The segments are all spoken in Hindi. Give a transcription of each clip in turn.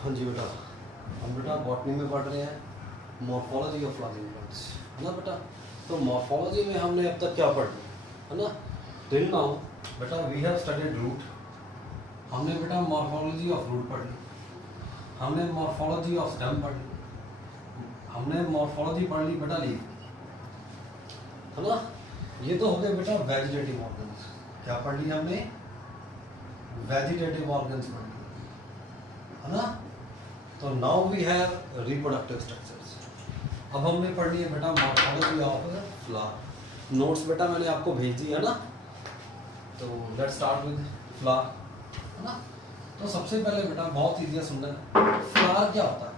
हाँ जी बेटा, हम बेटा बॉटनी में पढ़ रहे हैं मॉर्फोलॉजी ऑफ फ्लावरिंग प्लांट्स, है ना बेटा। तो मॉर्फोलॉजी में हमने अब तक क्या पढ़ लिया, है ना। टिल नाउ बेटा वी हैव स्टडीड रूट। हमने बेटा मॉर्फोलॉजी ऑफ रूट पढ़ ली, हमने मॉर्फोलॉजी ऑफ स्टेम पढ़ ली, हमने मॉर्फोलॉजी पढ़ ली बेटा लीफ, है ना। ये तो हो गए बेटा वेजिटेटिव ऑर्गन्स। क्या पढ़ लिया हमने? वेजिटेटिव ऑर्गन्स पढ़ लिए, है ना। तो now we have reproductive structures. अब हमने पढ़ लिया बेटा मॉर्फोलॉजी ऑफ फ्लावर। नोट्स बेटा मैंने आपको भेज दी, है ना। तो लेट्स स्टार्ट विद फ्लावर, है ना। तो सबसे पहले बेटा बहुत ईजी सुनना है, फ्लावर क्या होता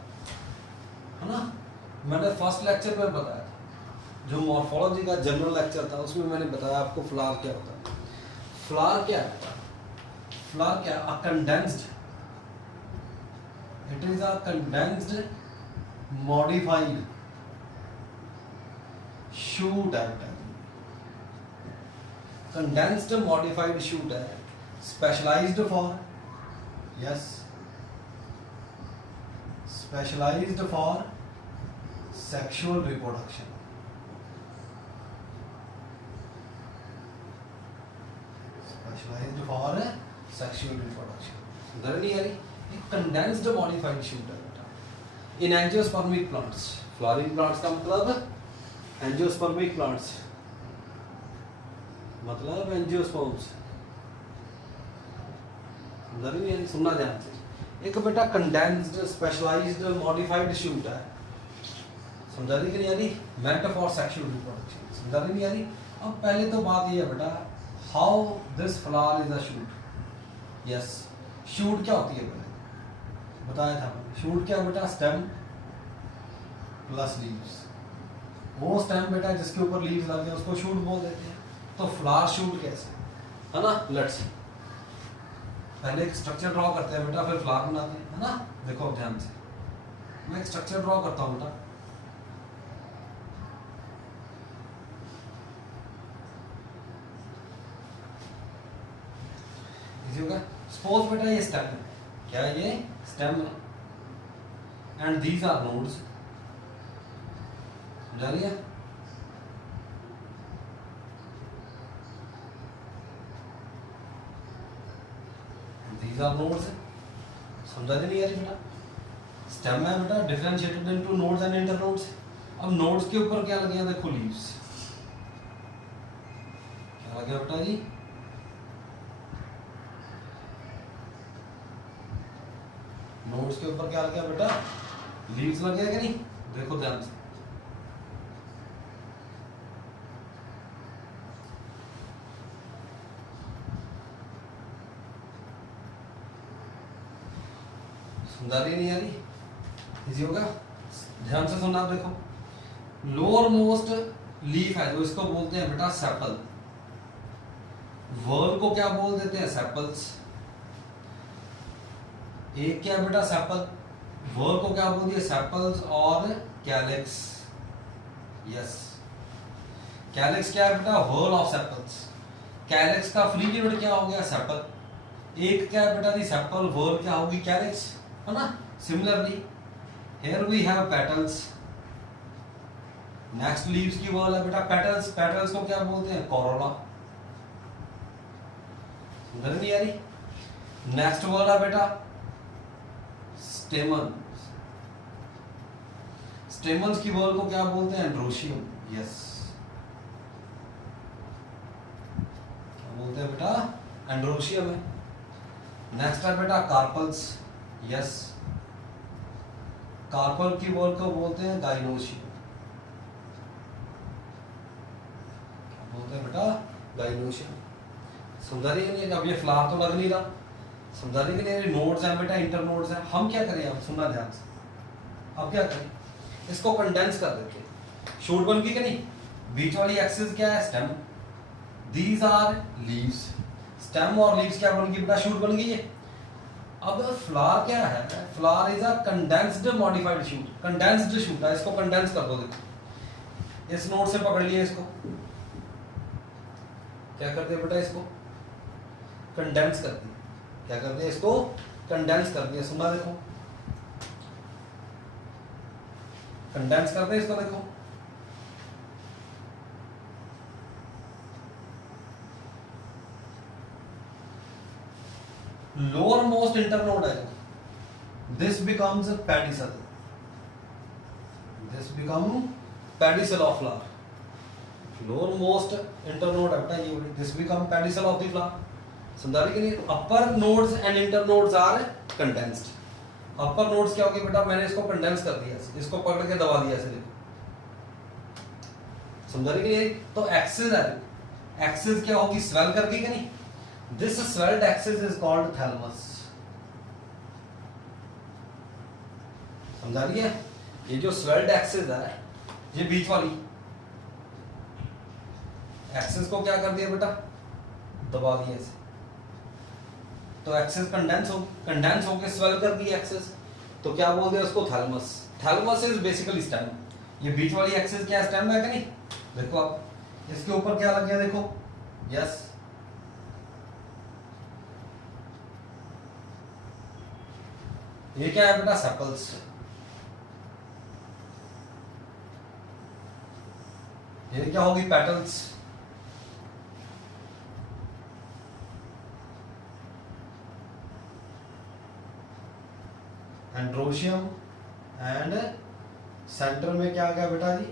है ना। मैंने फर्स्ट लेक्चर में बताया था, जो मॉर्फोलॉजी का जनरल लेक्चर था उसमें मैंने बताया आपको फ्लावर क्या होता है। फ्लावर क्या है? फ्लावर क्या? अ condensed, it is a condensed modified shoot है बेटा। condensed modified shoot है, specialized for, yes, specialized for sexual reproduction। specialized for sexual reproduction। समझ नहीं आ रही? कंडेंस्ड मॉडिफाइड शूट है बेटा इन एंजियोस्पर्मिक प्लांट्स। फ्लावरिंग प्लांट्स का मतलब एंजियोस्पर्मिक प्लांट्स, मतलब एंजियोस्पर्म्स। समझ नहीं है? सुनना ध्यान से। एक बेटा कंडेंस्ड स्पेशलाइज्ड मॉडिफाइड शूट है, समझा रही कि नहीं आ रही? Meant for sexual reproduction. समझा रही नहीं आ रही? अब पहले तो बात ये है बेटा, how this flower is a shoot. Yes, shoot क्या होती है बेटा? बताया था शूट क्या बेटा? Stem plus leaves. वो स्टेम बेटा जिसके ऊपर लीव्स लगे हैं उसको शूट बोल देते हैं। तो फ्लावर शूट कैसे, है ना। लेट्स पहले एक स्ट्रक्चर ड्रॉ करते हैं बेटा, फिर फ्लावर बनाते हैं, है ना। देखो अब ध्यान से, मैं एक स्ट्रक्चर ड्रॉ करता हूँ बेटा। इजी होगा। सपोज बेटा ये स्टेम है, क्या ये स्टेम है, एंड दीज आर नोड्स। समझा रही है? These are nodes. समझा नहीं आ रही बेटा? स्टेम है बेटा differentiated into nodes and internodes. अब नोड्स के ऊपर क्या लगे हैं? देखो लीव्स। क्या लगे बेटा जी? नोड्स के ऊपर क्या लगा बेटा? लीव्स लगे कि नहीं? देखो ध्यान से। समझदारी नहीं आ रही? इजी होगा। ध्यान से सुनना। देखो लोअर मोस्ट लीफ है जो, इसको बोलते हैं बेटा सेपल। वर्ल को क्या बोल देते हैं? सेपल्स। एक क्या बेटा? सेपल। वर्ल को क्या बोल दिया? सेपल्स और कैलिक्स। यस, कैलिक्स क्या है बेटा? Whorl of sepals. कैलिक्स का फ्री यूनिट क्या हो गया? सेपल। एक क्या है बेटा जी? सेपल। वर्ल क्या होगी? कैलिक्स, है ना। Similarly here we have petals. Next leaves की वर्ल है बेटा पेटल्स। पेटल्स को क्या बोलते हैं? कोरोला। समझ नहीं आ रही? नेक्स्ट वर्ल है बेटा स्टेमन। स्टेमन्स की वर्ल को क्या बोलते हैं? एंड्रोशियम। यस, क्या बोलते हैं बेटा? एंड्रोशियम है। नेक्स्ट है बेटा कार्पल्स। यस, कार्पल की वर्ल को बोलते हैं गाइनोशियम। क्या बोलते हैं बेटा? गाइनोशियम। समझा रही है नहीं? अब ये फ्लावर तो लग नहीं रहा। समझा रही कि नहीं? नोड्स हैं बेटा, इंटर नोड्स हैं। हम क्या करें? अब सुनना ध्यान से। अब क्या करें? इसको कंडेंस कर देते हैं। शूट बन गई कि नहीं? बीच वाली एक्सिस क्या है? Stem. These are leaves. Stem और लीव्स क्या बन गई बेटा? शूट बन गई है। अब फ्लावर क्या है? Flower is a condensed modified shoot. Condensed shoot है, इसको कंडेंस कर दो। देखो इस नोड से पकड़ लिया, इसको क्या करते हैं बेटा? इसको कंडेंस कर दिया। क्या करते हैं? इसको कंडेंस कर दिया। सुना देखो कंडेंस करते हैं इसको, देखो लोअर मोस्ट इंटरनोड है, this becomes pedicel, this become pedicel of flower, lower most internode है ये, this become pedicel of the flower. समझा रही कि नहीं? Upper nodes and internodes are condensed. Upper nodes क्या होगी बेटा, मैंने इसको कंडेंस कर दिया, इसको पकड़ के दबा दिया ऐसे, देखो समझा रही कि नहीं? तो एक्सिस है, एक्सिस क्या होगी, स्वेल कर दी कि नहीं? This swelled axis is called thalamus. समझा रही है? ये जो स्वेल्ड एक्सिस है, ये बीच वाली एक्सिस को क्या कर दिया बेटा, दबा दिया ऐसे, तो एक्सिस कंडेंस होके स्वेल कर दी एक्सिस, तो क्या बोल दिया उसको, thalamus. Thalamus is basically stem. ये बीच वाली एक्सिस क्या स्टेम है कि नहीं? देखो आप, इसके ऊपर क्या लग गया, देखो, यस, ये क्या है बेटा, सेपल्स। ये क्या होगी, पेटल्स। एंड्रोशियम एंड सेंटर में क्या आ गया बेटा जी,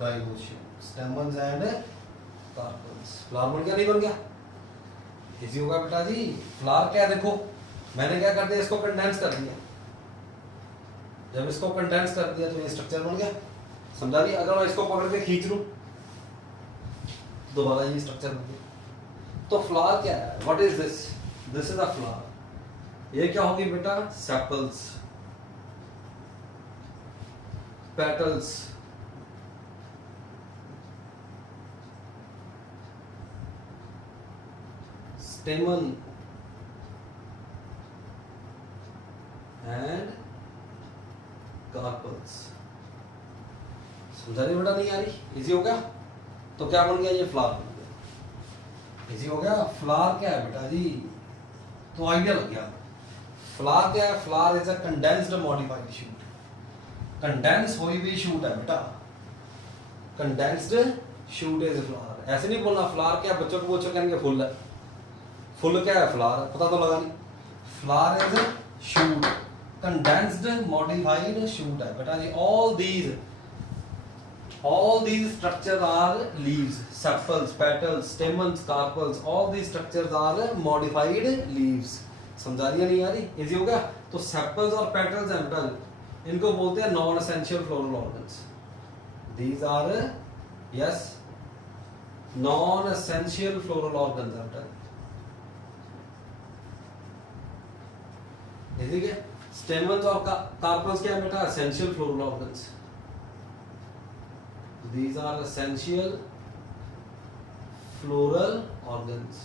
डाइलोशियम, स्टेमन्स एंड कार्पल्स। फ्लावर बन गया, नहीं बन गया? इजी होगा बेटा जी। फ्लावर क्या है, देखो मैंने क्या कर दिया, इसको कंडेंस कर दिया, जब इसको कंडेंस कर दिया तो ये स्ट्रक्चर बन गया। समझा रही? अगर मैं इसको पकड़ के खींच लूं दोबारा ये स्ट्रक्चर बन गया। तो फ्लावर क्या है, what is this, this is a flower. ये क्या होगी बेटा, सेपल्स, पेटल्स, स्टेमन एंड कार्पल्स। समझा रही बेटा, नहीं आ रही? इजी हो गया। तो क्या बन गया, ये फ्लावर बन गया। इजी हो गया। फ्लावर क्या है बेटा जी, तो आइडिया लग गया। फ्लावर क्या है, flower is a condensed modified shoot. Condense हुई हुई शूट है बेटा, कंडेंस्ड शूट इज फ्लावर। ऐसे नहीं बोलना फ्लावर क्या, बच्चों को पूछो कहेंगे फुल है। फुल क्या है, फ्लावर, पता तो लगा नहीं। Flower is shoot, condensed modified shoot है बेटा जी। all these structures are leaves, sepals, petals, stamens, carpels, all these structures are modified leaves। समझा रही है, नहीं आ रही? इजी हो गया। तो सेपल्स और पेटल्स हैं बेटा, इनको बोलते हैं non essential floral organs. These are, yes, non essential floral organs हैं बेटा। इजी क्या? स्टेमन्स और कार्पल्स क्या है बेटा, essential floral organs. These are essential floral organs।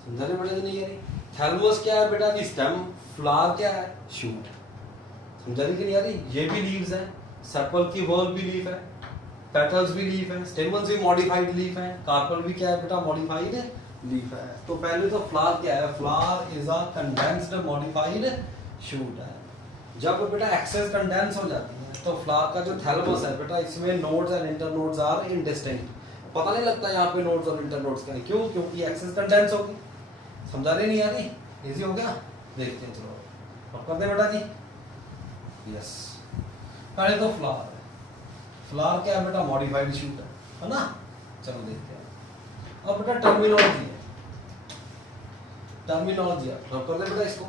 समझा रहे बेटा, नहीं यारी? थैलेमस क्या है बेटा जी, स्टेम। फ्लावर क्या है, शूट। समझा रही कि नहीं यारी? ये भी लीव्स है, सेपल की वर्ल भी लीफ है, पेटल्स भी लीफ है, स्टेमन्स भी मॉडिफाइड लीफ है, कार्पल भी क्या है बेटा, मॉडिफाइड लीफ है। तो पहले तो फ्लावर क्या है, flower is a condensed modified shoot है। जब बेटा एक्सेस कंडेंस हो जाती है तो फ्लावर का जो थैलेमस है बेटा, इसमें nodes and internodes are indistinct. पता नहीं लगता यहाँ पे नोड्स और इंटरनोड्स का है, क्यों? क्योंकि एक्सेस कंडेंस होगी। समझा रहे, नहीं आ रही? इजी हो गया। देखते हैं, चलो अब करते हैं बेटा जी। यस, पहले तो फ्लावर है। फ्लावर क्या है बेटा, मॉडिफाइड शूट है ना? चलो देखते हैं। अब बेटा टर्मिनोलॉजी है, टर्मिनोलॉजी है, अब कर दे बेटा इसको।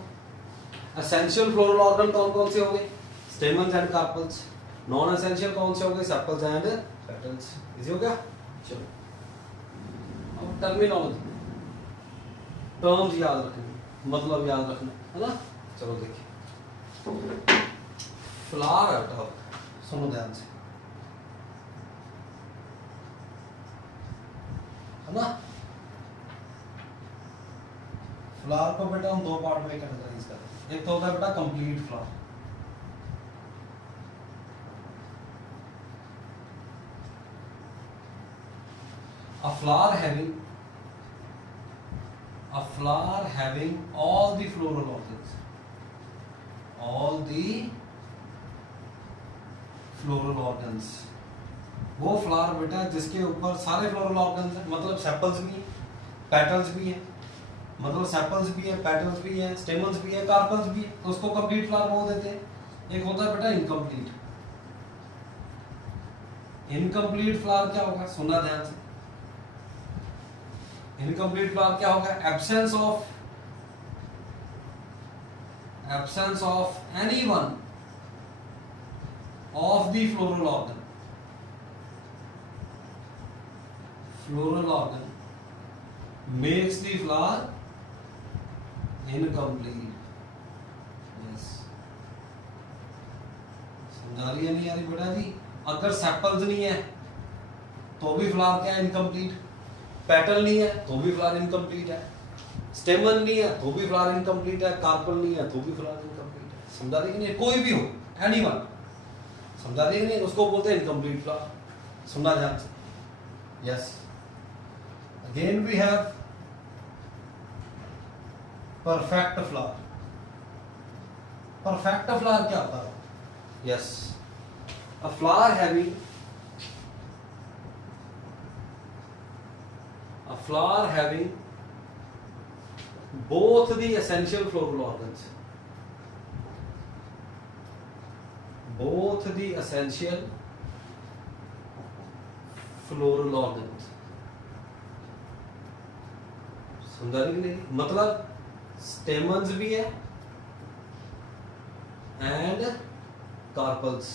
एसेंशियल फ्लोरल ऑर्गन कौन कौन से हो गए, stamens and carpals. Non essential कौन से हो गए, सेपल्स एंड पेटल्स। इजी हो गया। चलो अब टर्मिनोलॉजी, टर्म्स याद रखने, मतलब याद रखना है ना। चलो देखिए, फ्लावर है बेटा, सुनो ध्यान से, है ना। फ्लावर को बेटा हम दो पार्ट में कैटेगराइज करते हैं। एक तो होता है बेटा complete flower, a flower having all the floral organs, all the floral organs. वो फ्लावर बेटा जिसके ऊपर सारे फ्लोरल ऑर्गन्स हैं, मतलब सेपल्स भी हैं, पेटल्स भी हैं, मतलब सेपल्स भी है, पेटल्स भी है, स्टेमन्स भी है, कार्पल्स भी है, तो उसको कंप्लीट फ्लावर बोल देते हैं। एक होता है बेटा इनकम्प्लीट। इनकम्प्लीट फ्लावर क्या होगा, सुनना ध्यान से। इनकम्प्लीट फ्लावर क्या होगा, absence of any one of the floral organ. Floral organ makes the flower incomplete. Yes. समझा रही है नहीं यारी बेटा जी? अगर सेपल्स नहीं है तो भी फ्लावर क्या है, इनकम्प्लीट। पेटल नहीं है तो भी फ्लावर इनकम्प्लीट है। स्टेमन नहीं है तो भी फ्लावर इनकम्प्लीट है। कार्पल नहीं है तो भी फ्लावर इनकम्प्लीट है। समझा रही है नहीं? कोई भी हो, एनीवन। समझा रही है नहीं? उसको बोलते हैं इनकम्प्लीट फ्लावर। सुनना ध्यान से। Yes, again we have perfect flower. Perfect flower क्या होता है? Yes, a flower having both the essential floral organs. Both the essential floral organs. समझा रही नहीं? मतलब स्टेमन्स भी है and carpels.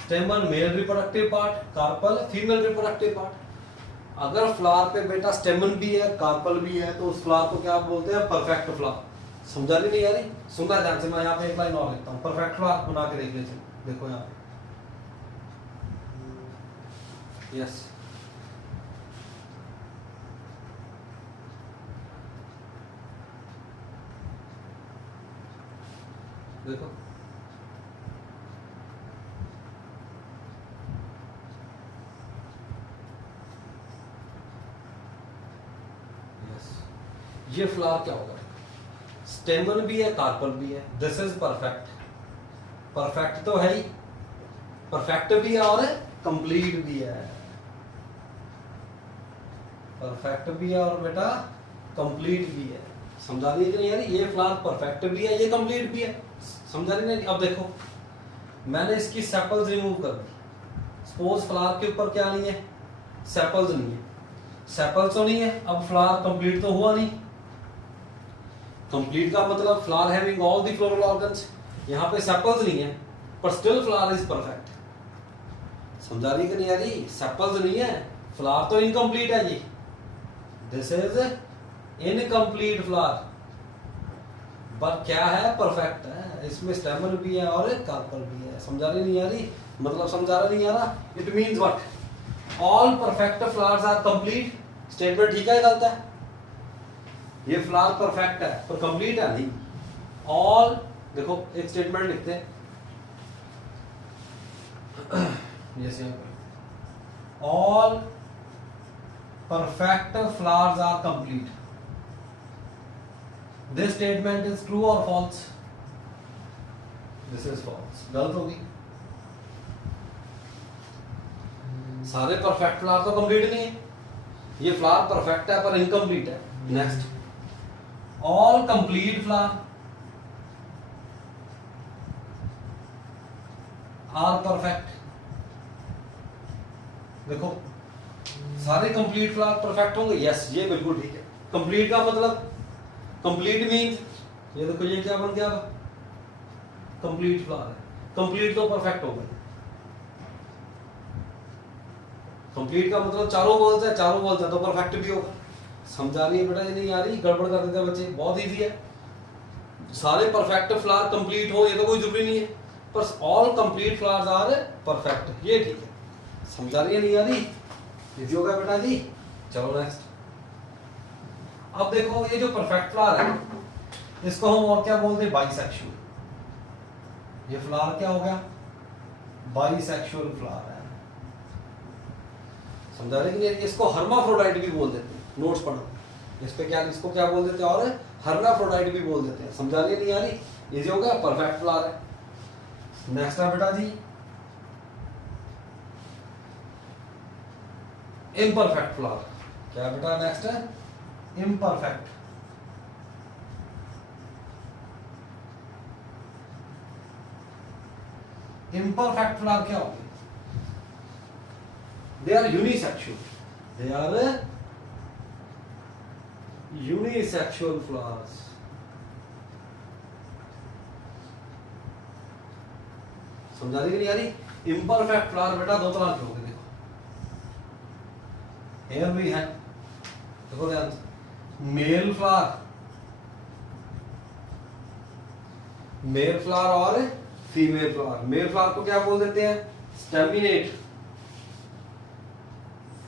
Stamen male reproductive part, carpel female reproductive part. अगर फ्लावर पे बेटा स्टेमन भी है, कार्पल भी है, तो उस फ्लावर को क्या बोलते हैं, परफेक्ट फ्लावर। समझा रही नहीं यारी? सुनना ध्यान से। मैं यहाँ पे एक लाइन और लिखता हूँ, परफेक्ट फ्लावर बना के देख लेते हैं। देखो यहाँ पे, यस, देखो ये फ्लावर क्या होगा, स्टेमन भी है, कार्पल भी है। This is perfect. परफेक्ट तो है ही, परफेक्ट भी है और कंप्लीट भी है। परफेक्ट भी है और बेटा कंप्लीट भी है। समझा रही है कि नहीं यार? ये फ्लावर परफेक्ट भी है, ये कंप्लीट भी है। समझा रही नहीं? अब देखो, मैंने इसकी सेपल्स रिमूव कर दी। सपोज फ्लावर के ऊपर क्या नहीं है, सेपल्स नहीं है। सेपल्स तो नहीं है, अब फ्लावर कंप्लीट तो हुआ नहीं। कंप्लीट का मतलब flower having all the floral organs. यहाँ पे सेपल्स नहीं है पर स्टिल फ्लावर इज परफेक्ट। समझा रही कि नहीं यारी? सेपल्स नहीं है, फ्लावर तो इनकम्प्लीट है जी। This is incomplete flower, but क्या है, परफेक्ट है। इसमें स्टेमन भी है और कार्पल भी है। समझा रही नहीं यारी? मतलब समझा रहा नहीं यारा? It means what, all perfect flowers are complete. Statement ठीक है, गलत है? ये फ्लावर परफेक्ट है पर कंप्लीट है नहीं। ऑल, देखो एक स्टेटमेंट लिखते हैं, जैसे all perfect flowers are complete. This statement is true और फॉल्स? दिस इज फॉल्स, गलत होगी। सारे परफेक्ट फ्लावर तो कंप्लीट नहीं है। ये फ्लावर परफेक्ट है पर इनकम्प्लीट है। Next, all complete flower are perfect. देखो सारे कंप्लीट फ्लावर परफेक्ट होंगे। यस, ये बिल्कुल ठीक है। कंप्लीट का मतलब, कंप्लीट मींस, ये देखो ये क्या बन गया, कंप्लीट फ्लावर है। कंप्लीट तो परफेक्ट हो गए। कंप्लीट का मतलब चारों वॉल्स है, चारों वॉल्स है तो परफेक्ट भी होगा। समझा रही है बेटा? ये नहीं आ रही? गड़बड़ कर देते हैं बच्चे। बहुत इजी है। सारे परफेक्ट फ्लावर कंप्लीट हो ये तो कोई जरूरी नहीं है, पर all complete flowers are perfect, ये ठीक है। समझा रही है नहीं आ रही? इजी होगा बेटा जी। चलो नेक्स्ट। अब देखो ये जो परफेक्ट फ्लावर है इसको हम और क्या बोलते हैं, बाइसेक्सुअल। ये फ्लावर क्या हो गया, बाइसेक्सुअल फ्लावर है। समझा रहे कि नहीं? इसको हर्माफ्रोडाइट भी बोल देते हैं। नोट्स पढ़ो इस पे, क्या इसको क्या बोल देते हैं, और हर्माफ्रोडाइट भी बोल देते हैं। समझा रही नहीं आ रही? इजी हो गया, परफेक्ट फ्लावर है। नेक्स्ट है बेटा जी इम्परफेक्ट फ्लावर। क्या बेटा नेक्स्ट है? इम्परफेक्ट। इम्परफेक्ट फ्लावर क्या होगी? They are unisexual, they are unisexual flowers. समझा रही कि नहीं आ रही? इम्परफेक्ट फ्लावर बेटा दो तरह के होंगे, देखो हेयर भी है, देखो ध्यान से, मेल फ्लावर, मेल फ्लावर और फीमेल फ्लावर। मेल फ्लावर को क्या बोल देते हैं? स्टेमिनेट।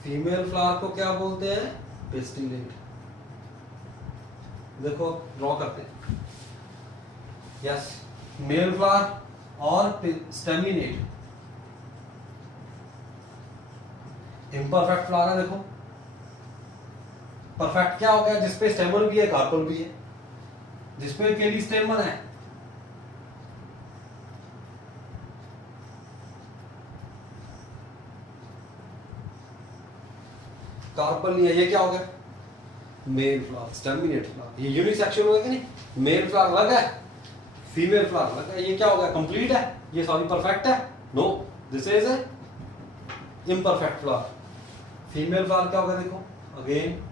फीमेल फ्लावर को क्या बोलते हैं? पिस्टिलेट। देखो ड्रॉ करते हैं, यस, मेल फ्लावर और स्टेमिनेट। इम्परफेक्ट फ्लावर है, देखो परफेक्ट क्या हो गया? जिसपे स्टेमन भी है, कार्पल भी है, जिसपे केली स्टेमन है, कार्पल नहीं है, ये क्या हो गया? Male flower, staminate flower. ये यूनिसेक्सुअल हो गया कि नहीं? मेल फ्लावर अलग है, फीमेल फ्लावर अलग है। ये क्या हो गया? कंप्लीट है, ये सॉरी परफेक्ट है? No, this is imperfect flower. Female flower क्या होगा? देखो अगेन,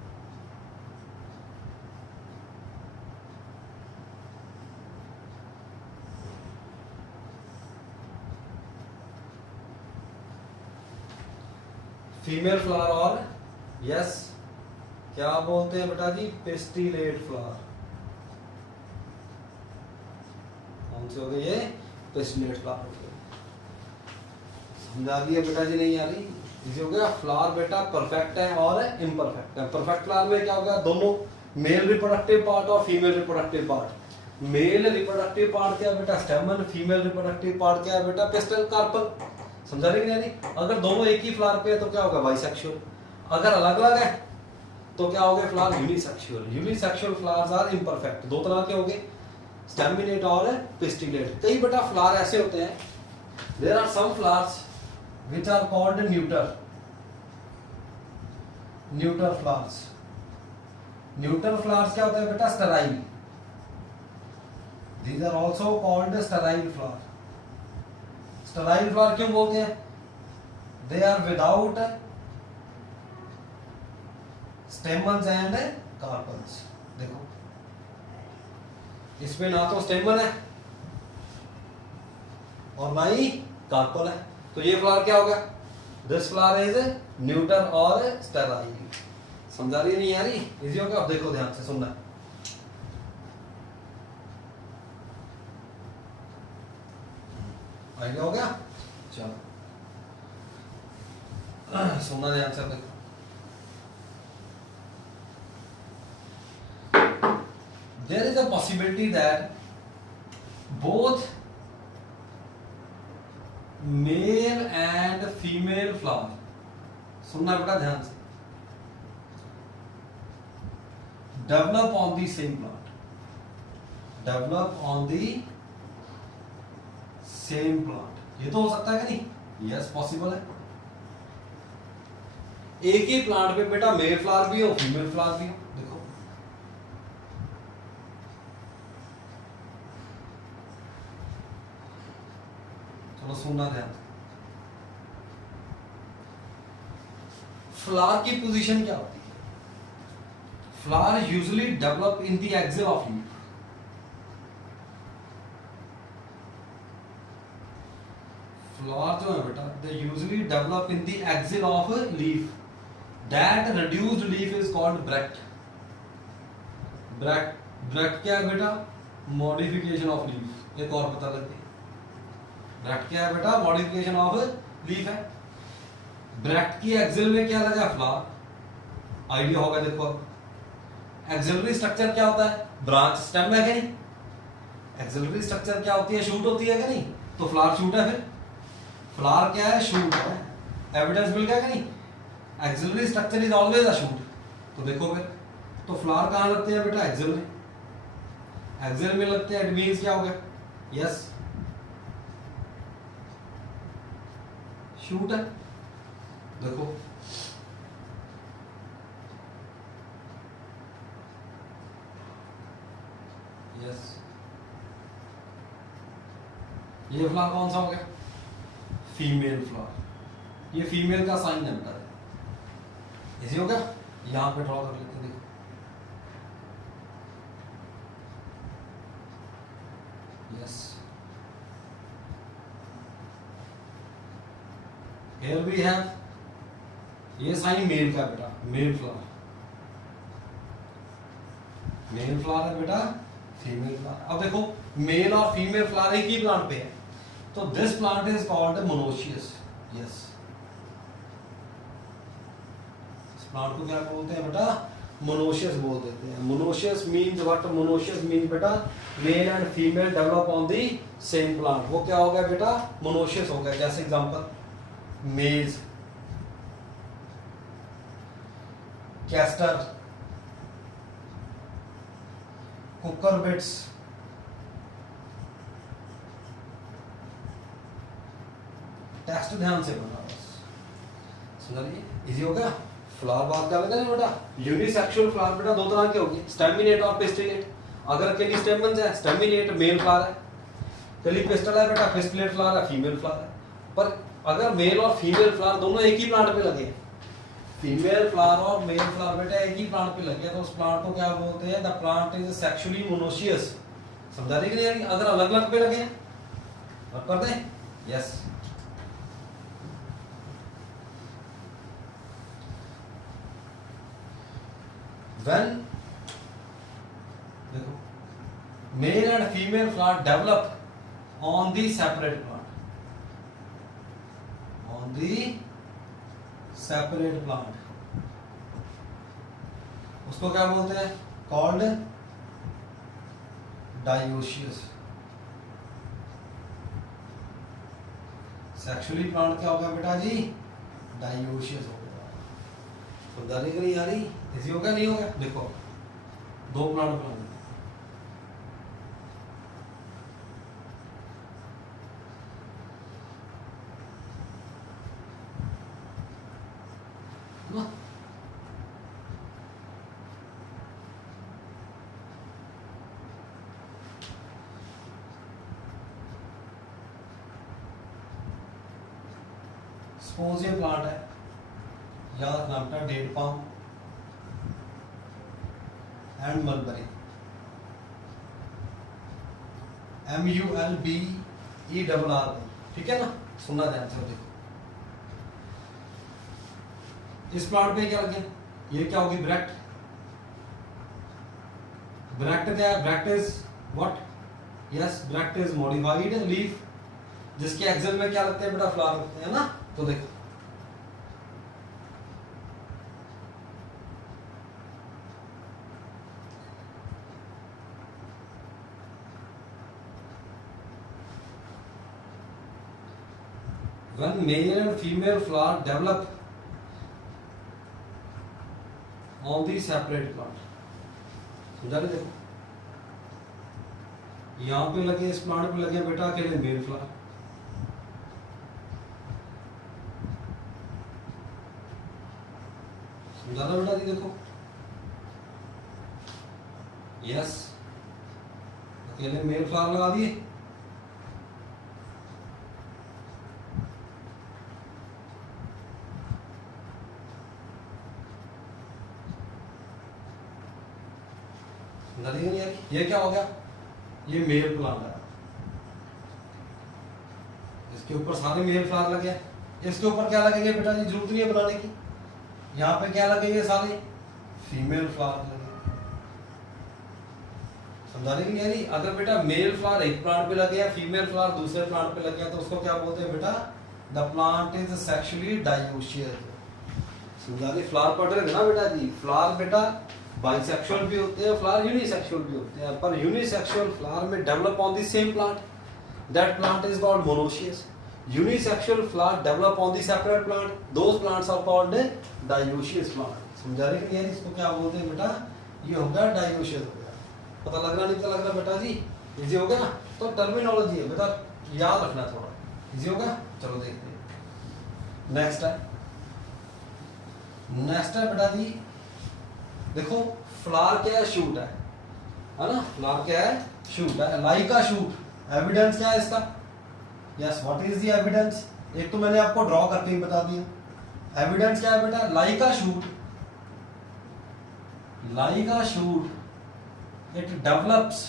फीमेल फ्लावर और यस क्या बोलते हैं बेटा जी? Pistillate flower. कौन से हो गए ये? पिस्टिलेट फ्लावर हो गए। समझा दिया बेटा जी? नहीं आ रही? इजी हो गया। फ्लावर बेटा परफेक्ट है और इम्परफेक्ट है। परफेक्ट फ्लावर में क्या होगा? दोनों मेल रिप्रोडक्टिव पार्ट और female reproductive part. Mail reproductive part क्या है बेटा? स्टेमन। फीमेल रिप्रोडक्टिव पार्ट क्या है बेटा? Pistil, carpel. समझा रही कि नहीं? अगर दोनों एक ही फ्लावर पे है तो क्या होगा? बाइसेक्सुअल। अगर अलग अलग है तो क्या हो गए? Flower unisexual. Unisexual flowers are imperfect. दो तरह के हो गए, स्टेमिनेट और पिस्टिलेट। कई बेटा फ्लावर ऐसे होते हैं, there are some flowers which are called neuter. Neuter flowers. Neuter flowers क्या होता है बेटा? Sterile. These are also called sterile flower. Sterile flower क्यों बोलते हैं? They are without stamens and carpels. देखो इसमें ना तो स्टेमन है और ना ही कार्पल है, तो ये फ्लावर क्या होगा? दिस फ्लावर इज न्यूटर और स्टेराइल। समझा रही नहीं आ रही? इजी होगा। अब देखो ध्यान से सुनना, आइडिया हो गया? चलो सुनना ध्यान से। देखो there is a possibility that both male and female flower, सुनना बेटा ध्यान से, develop on the same plant, develop on the same plant। ये तो हो सकता है कि नहीं? यस पॉसिबल है। एक ही प्लांट पे बेटा मेल फ्लावर भी हो, फीमेल फ्लावर भी हो। देखो चलो सुनना ध्यान से। फ्लावर की पोजीशन क्या होती है? Flower usually develop in the axil of leaf. Flower जो है बेटा, they usually develop in the axil of leaf. That reduced leaf is called bract. Bract क्या है बेटा? Modification of leaf. एक और पता लगती है, ब्रैक्ट क्या है बेटा? मॉडिफिकेशन ऑफ लीफ है। ब्रैक्ट की एक्सिल में क्या लगा? फ्लावर। आइडिया होगा। देखो अब एक्सिलरी स्ट्रक्चर क्या होता है? ब्रांच स्टेम है कि नहीं? एक्सिलरी स्ट्रक्चर क्या होती है? शूट होती है कि नहीं? तो फ्लावर शूट है। फिर फ्लावर क्या है? शूट है। एविडेंस मिल गया कि नहीं? Axillary structure is always a shoot. तो देखो फिर तो फ्लावर कहां लगते हैं बेटा? एक्सिल में। एक्सिल में लगते हैं, इट मींस क्या हो गया? यस शूट है, देखो यस ये फ्लावर कौन सा हो गया, फीमेल फ्लावर, ये फीमेल का साइन है बेटा, इजी हो गया। यहां पे ड्रॉ कर लेते हैं, देखो यस हियर वी हैव, ये साइन मेल का बेटा, मेल फ्लावर, मेल फ्लावर है बेटा, फीमेल फ्लावर। अब देखो मेल और फीमेल फ्लावर एक ही प्लांट पे है, तो this plant is called monoecious. Yes इस प्लांट को क्या बोलते हैं बेटा, मोनोशियस बोल देते हैं। Monoecious means what, monoecious means बेटा male and female develop on the same plant, वो क्या हो गया बेटा, मोनोशियस हो गया। जैसे एग्जांपल मेज, कैस्टर, कुकर बिट्स, टेक्स्ट ध्यान से बना, बस समझिए, इजी हो गया। फ्लावर बात क्या लगा बेटा, यूनिसेक्सुअल फ्लावर बेटा दो तरह के होंगे, स्टेमिनेट और पिस्टिलेट। अगर के लिए स्टेमन्स है, स्टेमिनेट मेल फ्लावर है, कली पिस्टल है बेटा, पिस्टिलेट फ्लावर है, फीमेल फ्लावर है। पर अगर मेल और फीमेल फ्लावर दोनों एक ही प्लांट पे लगे, फीमेल फ्लावर और मेल फ्लावर बेटा एक ही प्लांट पे लगे, तो उस प्लांट को क्या बोलते हैं, the plant is sexually monoecious. समझा रही कि नहीं यानी, अगर अलग अलग पे लगे अब कर दें, यस when देखो mail and female flower develop on the separate plant, on the separate plant, उसको क्या बोलते हैं, कॉल्ड डायोशियस। सेक्सुअली प्लांट क्या होगा बेटा जी, डायोशियस हो गया। समझाने के लिए आ रही, इसी होगा नहीं होगा, देखो दो प्लांट बना ना, सपोज ये प्लांट है, याद रखना बेटा, date palm and mulberry, MULBERRY, ठीक है ना, सुनना ध्यान से। देखो इस प्लांट पे क्या लगे, ये क्या होगी, ब्रैक्ट। ब्रैक्ट क्या है, bract is what, yes bract is modified leaf, जिसके एक्सेल में क्या लगते हैं बेटा, फ्लावर लगते हैं ना। तो देखो when male and female flower develop on the separate plant, समझा रहे, देखो यहां पे लगे, इस प्लांट पे लगे बेटा अकेले मेल फ्लावर, समझा रहा बेटा जी, देखो यस अकेले मेल फ्लावर लगा दिए, ये क्या हो गया, ये मेल प्लांट है, इसके ऊपर सारे मेल फ्लावर लगे, इसके ऊपर क्या लगेंगे बेटा जी, जरूरत नहीं है बनाने की, यहाँ पे क्या लगेंगे, सारे फीमेल फ्लावर लगेंगे। समझाने की नहीं आ रही, अगर बेटा मेल फ्लावर एक प्लांट पे लगे या फीमेल फ्लावर दूसरे प्लांट पे लगे, तो उसको क्या बोलते हैं बेटा, the plant is sexually dioecious. समझा रही, फ्लावर पढ़ रहे ना बेटा जी, फ्लावर बेटा बाइसेक्सुअल भी होते हैं, फ्लावर यूनिसेक्सुअल भी होते हैं, पर यूनिसेक्सुअल फ्लावर में develop on the same plant, that plant is called monoecious. Unisexual flower develop on the separate plant, those plants are called dioecious plant. समझा रहे कि नहीं, इसको क्या बोलते हैं बेटा, ये हो गया डायोशियस हो गया। पता लग रहा नहीं, पता लग रहा बेटा जी, इजी हो गया। तो टर्मिनोलॉजी है बेटा, याद रखना थोड़ा इजी होगा। चलो देखते हैं नेक्स्ट है। नेक्स्ट है बेटा जी, देखो फ्लावर क्या है, शूट है ना। फ्लावर क्या है, शूट है, लाइका शूट। एविडेंस क्या है इसका, yes what is the evidence. एक तो मैंने आपको ड्रॉ करके ही बता दिया। एविडेंस क्या है बेटा, like a shoot, like a shoot it develops,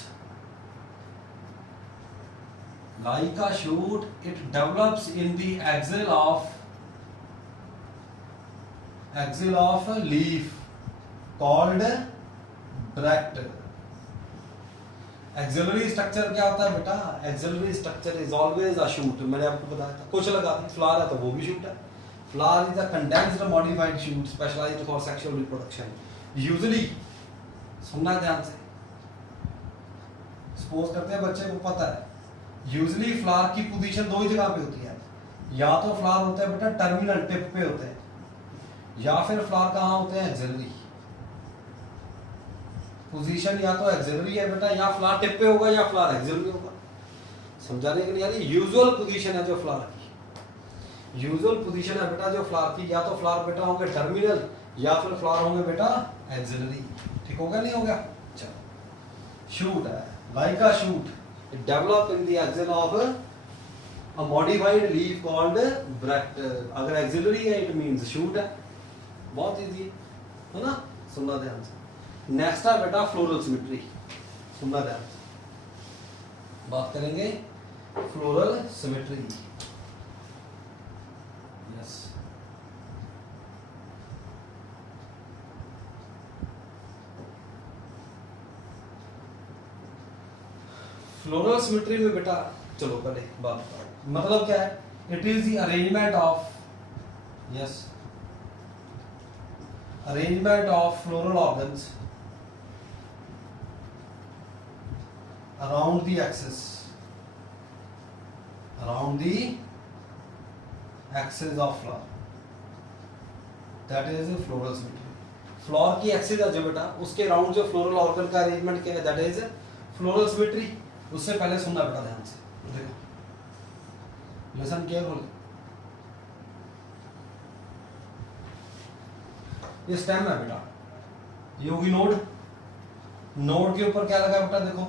like a shoot it develops in the axil of leaf called bract। Axillary structure क्या होता है बेटा, axillary structure is always a shoot. मैंने आपको बताया था, कुछ लगा दी, फ्लावर है तो वो भी शूट है। Flower is a condensed modified shoot specialised for sexual reproduction. Usually सुनना ध्यान से, सपोज करते हैं बच्चे को पता है, यूजुअली फ्लावर की पोजीशन दो ही जगह पे होती है। या तो फ्लावर होता है बेटा टर्मिनल टिप पे होते हैं, या फिर फ्लावर कहाँ होते हैं, एक्सिलरी। पोजीशन या तो एक्सिलरी है बेटा, या फ्लावर टिप पे होगा या फ्लावर एक्सिलरी होगा। समझाने के लिए यानी यूजुअल पोजीशन है जो फ्लावर की, यूजुअल पोजीशन है बेटा जो फ्लावर की, या तो फ्लावर बेटा होंगे टर्मिनल या फिर फ्लावर होंगे बेटा एक्सिलरी। ठीक होगा नहीं होगा। चलो शूट है, लाइका shoot it develop in the axil of a modified leaf called bract। अगर axillary है it means shoot है, बहुत इजी है ना। सुनना ध्यान से। नेक्स्ट है बेटा फ्लोरल सिमेट्री, सुनना ध्यान से, बात करेंगे floral symmetry. Yes floral symmetry में बेटा, चलो पहले बात बताओ मतलब क्या है। It is the arrangement of, yes arrangement of floral organs around the axis, around the axis of flower, that is floral symmetry. Flower की एक्सिस है जो बेटा, उसके अराउंड जो फ्लोरल ऑर्गन का अरेंजमेंट क्या है, दैट इज फ्लोरल सिमेट्री। उससे पहले सुनना बेटा ध्यान से, देखो लिसन केयरफुल। ये स्टेम है बेटा, ये होगी नोड, नोड के ऊपर क्या लगा बेटा, देखो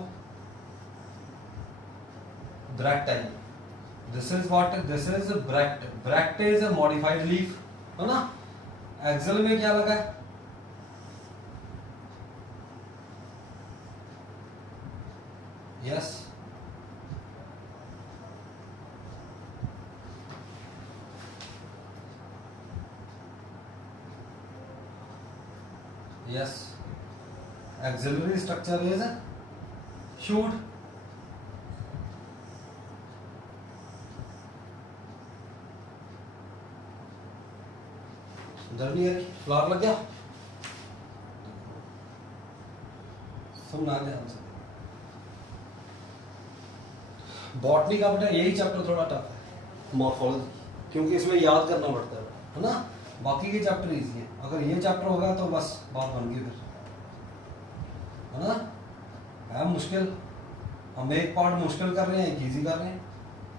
ब्रैक्ट है। This is what, this is bract. Bract is a modified leaf, है ना। एक्सल में क्या लगा है, yes yes axillary structure is shoot. Flower लग गया, सुनना ध्यान से। बॉटनी का बेटा यही चैप्टर थोड़ा टफ है, मॉर्फोलॉजी, क्योंकि इसमें याद करना पड़ता है ना। बाकी के चैप्टर इजी है, अगर ये चैप्टर होगा तो बस बात बन गई फिर, है ना। है मुश्किल, हम एक पार्ट मुश्किल कर रहे हैं, एक इजी कर रहे हैं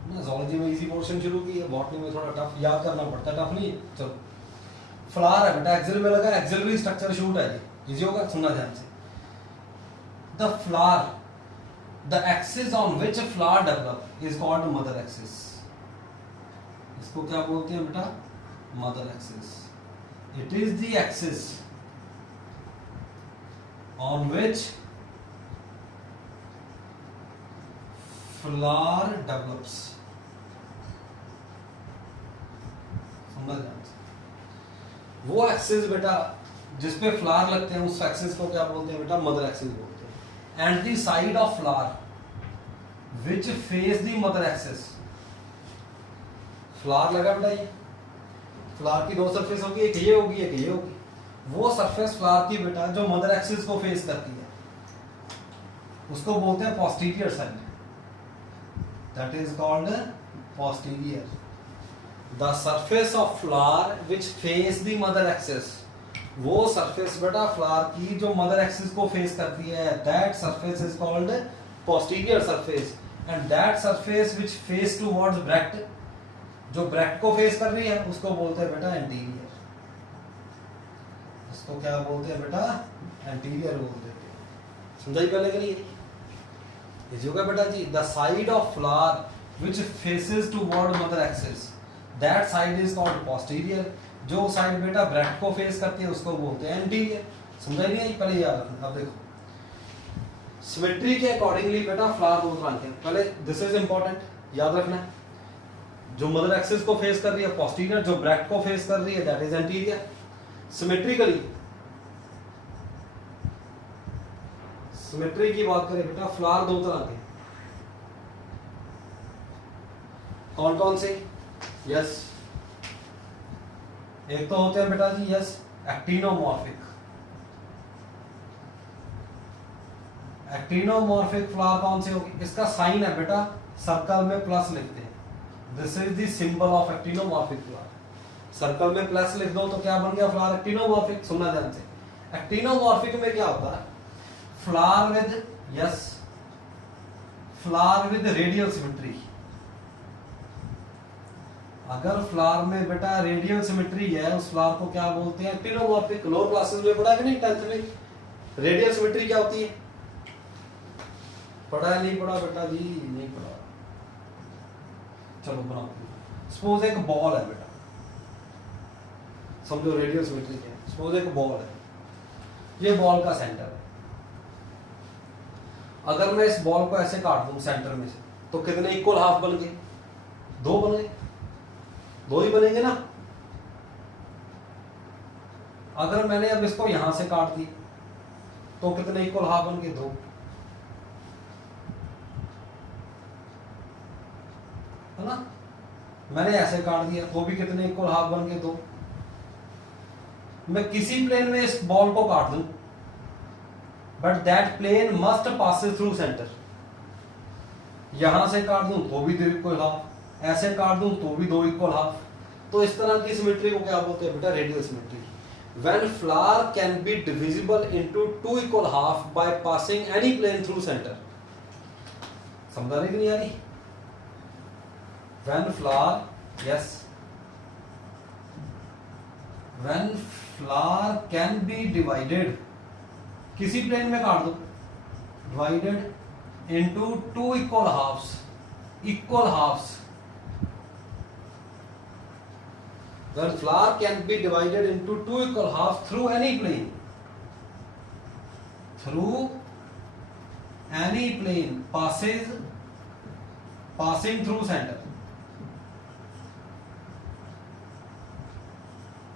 ना। ज़ूलॉजी में इजी पोर्शन शुरू की है, बॉटनी में थोड़ा टफ याद करना पड़ता है, टफ नहीं है। चलो फ्लावर है बेटा, एक्सिल में लगा, एक्सिलरी स्ट्रक्चर शूट है, इजी होगा, सुनना ध्यान से। The flower, the axis on which a flower develop is called mother axis। इसको क्या बोलते हैं बेटा, mother axis। it is the axis on which flower develops। समझ ध्यान से, वो एक्सिस बेटा जिसपे फ्लावर लगते हैं, उस एक्सिस को क्या बोलते हैं बेटा, मदर एक्सिस बोलते हैं। And the side of flower which face the mother axis। Flower लगा बेटा, ये फ्लावर की दो सरफेस होगी, एक ये होगी एक ये होगी। वो सरफेस फ्लावर की बेटा जो मदर एक्सिस को फेस करती है, उसको बोलते हैं posterior side, that is called posterior. The surface of flower which face the mother axis, वो सरफेस बेटा फ्लावर की जो मदर एक्सिस को फेस करती है, that surface is called posterior surface. And that surface which face towards bract, जो ब्रैक्ट को फेस कर रही है उसको बोलते हैं बेटा एंटीरियर। इसको क्या बोलते हैं बेटा? एंटीरियर बोलते हैं। समझाई पहले के लिए? इजी होगा बेटा जी। The side of flower which faces toward mother axis, that side is called posterior. जो साइड बेटा ब्रैक्ट को फेस करती है उसको बोलते हैं एंटीरियर। समझाई नहीं आई? पहले याद रखना। अब देखो सिमेट्री के अकॉर्डिंगली बेटा फ्लावर दो तरह के, पहले दिस इज इंपॉर्टेंट, याद रखना है। जो मदर एक्सिस को फेस कर रही है पोस्टीरियर, जो ब्रैक्ट को फेस कर रही है that is anterior. Symmetrically, symmetry की बात करें बेटा, फ्लावर दो तरह के, कौन कौन से? यस, एक तो होते हैं बेटा जी यस एक्टिनोमॉर्फिक। एक्टिनोमॉर्फिक फ्लावर कौन से होगी? इसका साइन है बेटा सर्कल में प्लस लिखते हैं, this is the symbol of actinomorphic flower. Circle में प्लस लिख दो तो क्या बन गया? Flower actinomorphic. सुनना ध्यान से, एक्टिनोमॉर्फिक में क्या होता है? Flower with, yes, flower with radial symmetry. अगर फ्लावर में बेटा रेडियल सिमेट्री है उस फ्लावर को क्या बोलते हैं? एक्टिनोमॉर्फिक। लोअर क्लासेस में पढ़ा कि नहीं 10th में? रेडियल सिमेट्री क्या होती है? पढ़ा है नहीं पढ़ा बेटा जी? नहीं पढ़ा। चलो बनाओ। सपोज एक बॉल है बेटा, समझो रेडियल सिमेट्री क्या है। सपोज एक बॉल है, ये बॉल का सेंटर है। अगर मैं इस बॉल को ऐसे काट दूं सेंटर में से तो कितने इक्वल हाफ बन गए? दो बन गए, दो ही बनेंगे ना। अगर मैंने अब इसको यहां से काट दी तो कितने इक्वल हाफ बन गए? दो। है ना? मैंने ऐसे काट दिया तो भी कितने इक्वल हाफ बन गए? दो। मैं किसी प्लेन में इस बॉल को काट दूं but that plane must passes through centre. यहां से काट दूं तो भी दो इक्वल हाफ, ऐसे काट दूं तो भी दो इक्वल हाफ। तो इस तरह की सिमेट्री को क्या बोलते हैं बेटा? Radial symmetry. When flower can be divisible into two equal half by passing any plane through centre. समझ रही कि नहीं आ रही? When flower, yes, when flower can be divided, किसी प्लेन में काट दो, divided into two equal halves, equal halves. When flower can be divided into two equal halves through any plane, through any plane passing through center,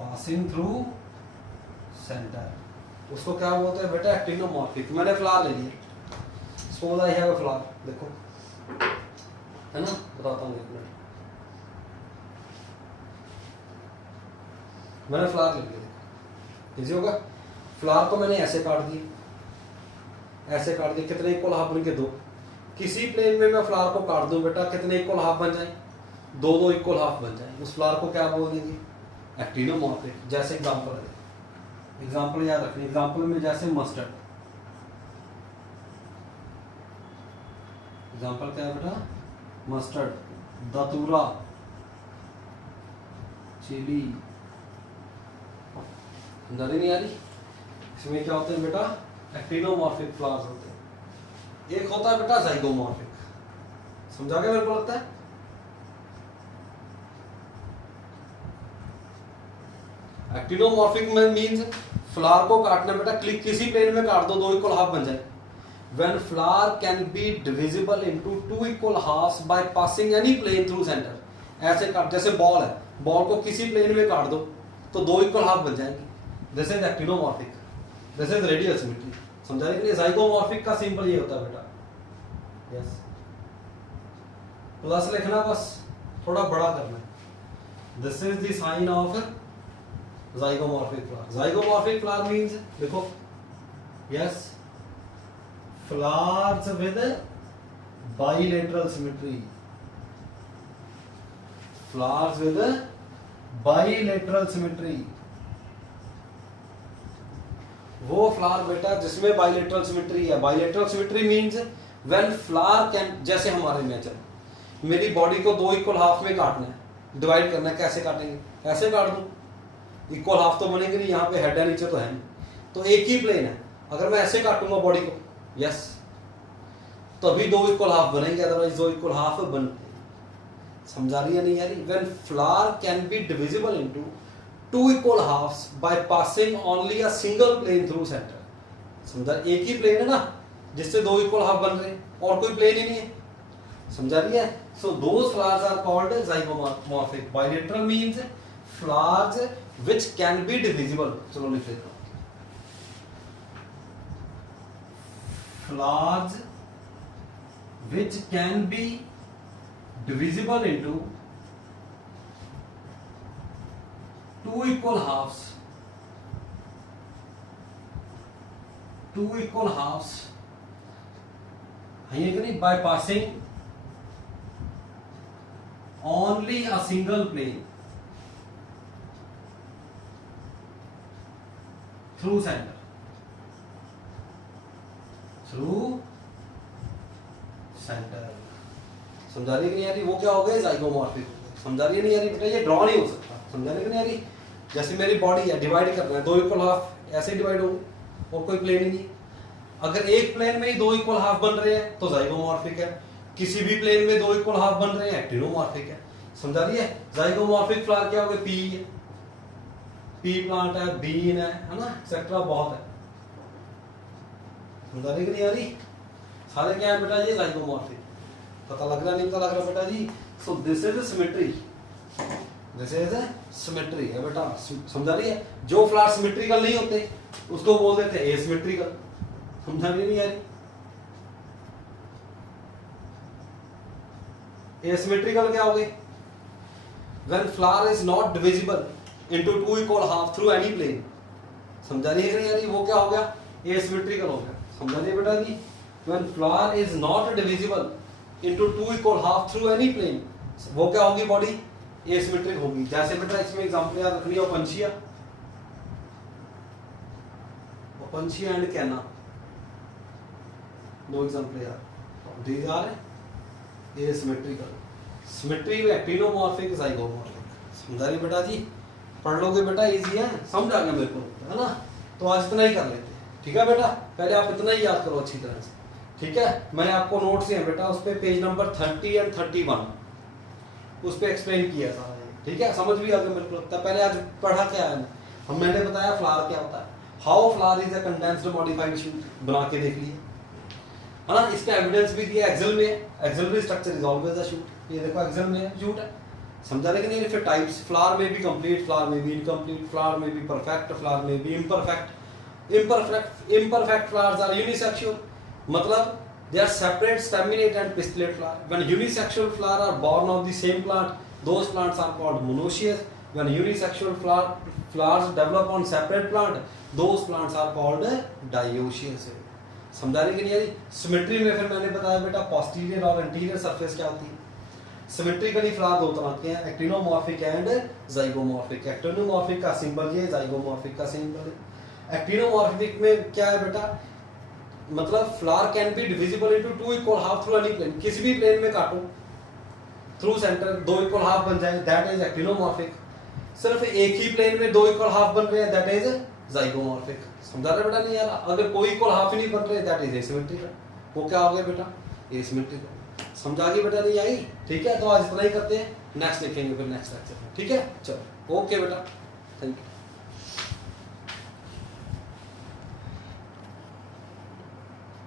passing through center, उसको क्या बोलते हैं बेटा? एक्टिनोमॉर्फिक। मैंने फ्लावर ले लिया, suppose I have a flower, देखो है ना, बताता हूँ एक मिनट। मैंने फ्लावर ले लिया, देखो इजी होगा। फ्लावर को मैंने ऐसे काट दिए, ऐसे काट दिए, कितने इक्वल हाफ बन के? दो। किसी प्लेन में मैं फ्लावर को काट दूं बेटा, कितने इक्वल हाफ बन जाए? दो दो इक्वल हाफ बन जाए। उस फ्लावर को क्या बोल देंगे? एक्टिनोमॉर्फिक। जैसे एग्जांपल है, एग्जांपल याद रखनी। एग्जांपल में जैसे मस्टर्ड, एग्जांपल क्या है बेटा? Mustard, datura, chilli. नजर नहीं आ रही? इसमें क्या होते हैं बेटा? एक्टिनोमॉर्फिक फ्लावर्स होते हैं। एक होता है बेटा जाइगोमॉर्फिक। समझा के मेरे को लगता है? एक्टिनोमॉर्फिक में मींस फ्लावर को काटना बेटा, क्लिक किसी प्लेन में काट दो, दो इक्वल हाफ बन जाए। When flower can be divisible into two equal halves by passing any plane through centre. ऐसे काट, जैसे बॉल है, बॉल को किसी प्लेन में काट दो तो दो इक्वल हाफ बन जाएंगे। This is actinomorphic, this is radial symmetry. समझा रहे? जाइगोमॉर्फिक का सिंपल ये होता है बेटा, यस, प्लस लिखना, बस थोड़ा बड़ा करना है। This is the sign of zygomorphic flower. Zygomorphic flower means, देखो, yes, flowers with bilateral symmetry, flowers with bilateral symmetry. वो फ्लावर बेटा जिसमें बाइलेटरल सिमेट्री है। Bilateral symmetry means when flower can, जैसे हमारे में चलो मेरी बॉडी को 2 इक्वल हाफ में काटना है, डिवाइड करना है, कैसे काटेंगे? ऐसे काट दूं, इक्वल हाफ तो बनेंगे नहीं, यहाँ पे हेड है नीचे तो है नहीं, तो एक ही प्लेन है। अगर मैं ऐसे काटूंगा बॉडी को, यस, तभी 2 इक्वल हाफ बनेंगे, अदरवाइज 2 इक्वल हाफ बनते। समझा रही है नहीं यारी? When flower can be divisible into 2 equal halves by passing only a single plane through centre. समझा? एक ही प्लेन है ना जिससे 2 इक्वल हाफ बन रहे हैं, और कोई प्लेन ही नहीं है। समझा रही है? So those flowers are called zygomorphic. Bilateral means flowers which can be divisible. चलो लिख लेता हूं, flowers which can be divisible into 2 equal halves, 2 equal halves है कि नहीं, by passing only a single plane through center, through centre. समझा रही है कि नहीं यारी? वो क्या हो गए? ज़ाइगोमॉर्फिक। समझा रही है नहीं यारी? बेटा ये ड्रॉ नहीं हो सकता। समझा रही है कि नहीं यारी? जैसे मेरी बॉडी है, डिवाइड करना है, 2 इक्वल हाफ ऐसे ही डिवाइड होंगे, और कोई प्लेन ही नहीं। अगर एक प्लेन में ही 2 इक्वल हाफ बन रहे हैं तो ज़ाइगोमॉर्फिक है, किसी भी प्लेन में 2 इक्वल हाफ बन रहे हैं एक्टिनोमॉर्फिक है। समझा रही है? ज़ाइगोमॉर्फिक फ्लावर क्या हो गए? पी है, पी प्लांट है, बीन है ना, एक्सेट्रा बहुत है। समझा रही कि नहीं यारी? सारे क्या है बेटा? ये ज़ाइगोमॉर्फिक। पता लग रहा नहीं? पता लग रहा बेटा जी? So this is symmetry, this is symmetry है बेटा। समझा रही है? जो फ्लावर सिमेट्रिकल नहीं होते उसको बोल देते हैं एसिमेट्रिकल। समझा रही नहीं यारी? एसिमेट्रिकल क्या हो गए? When flower is not divisible into 2 equal half through any plane. समझा रही है कि नहीं यारी? वो क्या हो गया? एसिमेट्रिकल हो गया। समझा रही है बेटा जी? When flower is not divisible into 2 equal half through any plane, वो क्या होगी? बॉडी एसिमेट्रिक होगी। जैसे बेटा इसमें एग्जांपल याद रखनी है, ओपनशिया, ओपनशिया एंड कैना, 2 एग्जांपल याद। These are asymmetrical. सिमेट्री में एक्टिनोमॉर्फिक, ज़ाइगोमॉर्फिक। समझा रही बेटा जी? पढ़ लोगे बेटा, इजी है, समझ आ गया मेरे को, है ना? तो आज इतना ही कर लेते हैं, ठीक है बेटा? पहले आप इतना ही याद करो अच्छी तरह से, ठीक है? मैंने आपको नोट्स हैं बेटा, उस पे पेज नंबर 30 एंड 31 उस पे एक्सप्लेन किया था, ठीक है? समझ भी आ गया मेरे को लगता है। पहले आज पढ़ा क्या है हम, मैंने बताया फ्लावर क्या होता है, how flower is a condensed modified shoot, बना के देख लिए, है ना? इसका एविडेंस भी दिया एक्सेल में। Auxiliary structure is always a shoot. ये देखो एक्सेल में शूट है। समझा रहे कि नहीं? फिर टाइप्स, फ्लावर में भी कंप्लीट, फ्लावर में भी इनकम्प्लीट, फ्लावर में भी परफेक्ट, फ्लावर में भी imperfect. Imperfect flowers are unisexual, मतलब they are separate staminate and pistillate flower. When unisexual flowers are born of the same plant, those plants are called monoecious. When unisexual flowers develop on separate plant, those plants are called dioecious. समझा रही कि नहीं यारी? सिमेट्री में फिर मैंने बताया बेटा पोस्टीरियर और एंटीरियर सरफेस क्या होती है। सिमेट्रिकली फ्लावर 2 तरह के हैं, एक्टिनोमॉर्फिक एंड ज़ाइगोमॉर्फिक। एक्टिनोमॉर्फिक का सिंबल ये, ज़ाइगोमॉर्फिक का सिंबल है। एक्टिनोमॉर्फिक में क्या है बेटा? मतलब flower can be divisible into 2 equal half through any plane. किसी भी प्लेन में काटो थ्रू सेंटर 2 इक्वल हाफ बन जाए, दैट इज एक्टिनोमॉर्फिक। सिर्फ एक ही प्लेन में 2 इक्वल हाफ बन रहे हैं, दैट इज ज़ाइगोमॉर्फिक। समझा रहे बेटा नहीं यार? अगर कोई इक्वल हाफ ही नहीं बन रहे, दैट इज एसिमेट्रिकल। वो क्या हो गया बेटा? एसिमेट्रिकल। समझा के बेटा नहीं आई? ठीक है, तो आज इतना ही करते हैं, नेक्स्ट देखेंगे फिर नेक्स्ट लेक्चर में, ठीक है? चलो ओके बेटा, थैंक यू।